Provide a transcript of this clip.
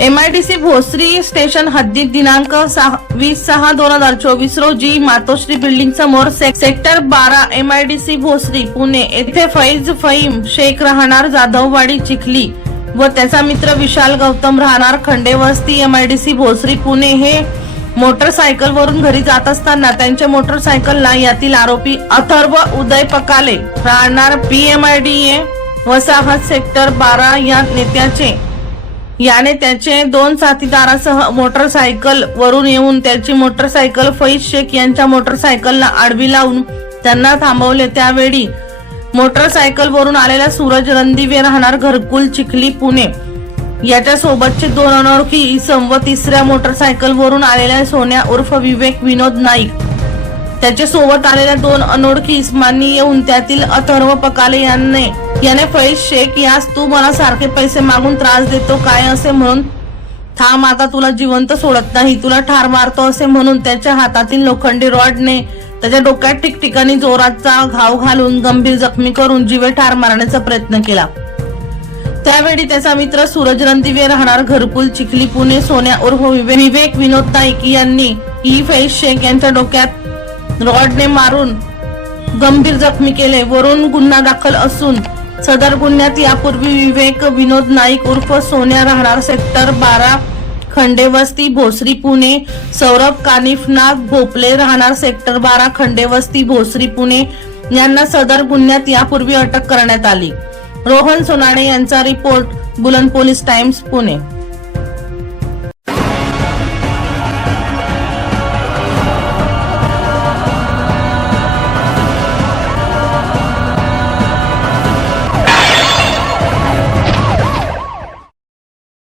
MIDC Bhosari station हद्दीत दिनांक सहा- वीस सहा दोन हजार चोवीस रोजी मातोश्री बिल्डिंग समोर से- सेक्टर बारा एमआयडीसी भोसरी पुणे. येथे फैज फहीम शेख राहणार जाधववाडी चिखली व त्याचा मित्र विशाल गौतम राहणार खंडेवस्ती एमआयडीसी भोसरी पुणे हे मोटरसायकल वरून घरी जात असताना त्यांच्या मोटरसायकलला यातील आरोपी अथर्व उदय पकाले राहणार. पीएमआयडीए वसाहत सेक्टर बारा या नेत्याचे. याने त्याचे दोन साथीदारासह मोटरसायकल वरून येऊन त्याची मोटरसायकल फैज शेख यांच्या मोटरसायकलला आडवी लावून त्यांना थांबवले. त्यावेळी मोटरसायकल वरून आलेला सूरज रणदिवे राहणार घरकुल चिखली पुणे. याच्या सोबतचे दोन अनोळखी इसम व तिसऱ्या मोटरसायकल वरून आलेल्या सोन्या उर्फ विवेक विनोद नाईक. त्याच्या सोबत आलेल्या दोन अनोळखी इस्मांनी येऊन त्यातील अथर्व पकाले यांनी याने फैज शेख यास तू मला सारखे पैसे मागून त्रास देतो काय असे म्हणून थांब आता तुला जिवंत सोडत नाही तुला ठार मारतो असे म्हणून त्याच्या हातातील लोखंडी रॉडने त्याच्या डोक्यात ठिकठिकाणी जोराचा घाव घालून गंभीर जखमी करून जीवे ठार मारण्याचा प्रयत्न केला. त्यावेळी त्याचा मित्र सूरज रणदिवे राहणार घरकुल चिखली पुणे सोन्या उर्फ विवेक विनोद नाईक यांनी ई फैज शेख यांच्या डोक्यात रॉडने मारून गंभीर जखमी केले. वरून गुन्हा दाखल असून सदर गुन्ह्यात यापूर्वी विवेक विनोद नाईक उर्फ सोन्या राहणार सेक्टर बारा खंडेवस्ती भोसरी पुणे सौरभ कानिफनाथ भोपले राहणार सेक्टर बारा खंडेवस्ती भोसरी पुणे यांना सदर गुन्ह्यात यापूर्वी अटक करण्यात आली. रोहन सोनाणे यांचा रिपोर्ट बुलंद पोलीस टाइम्स पुणे.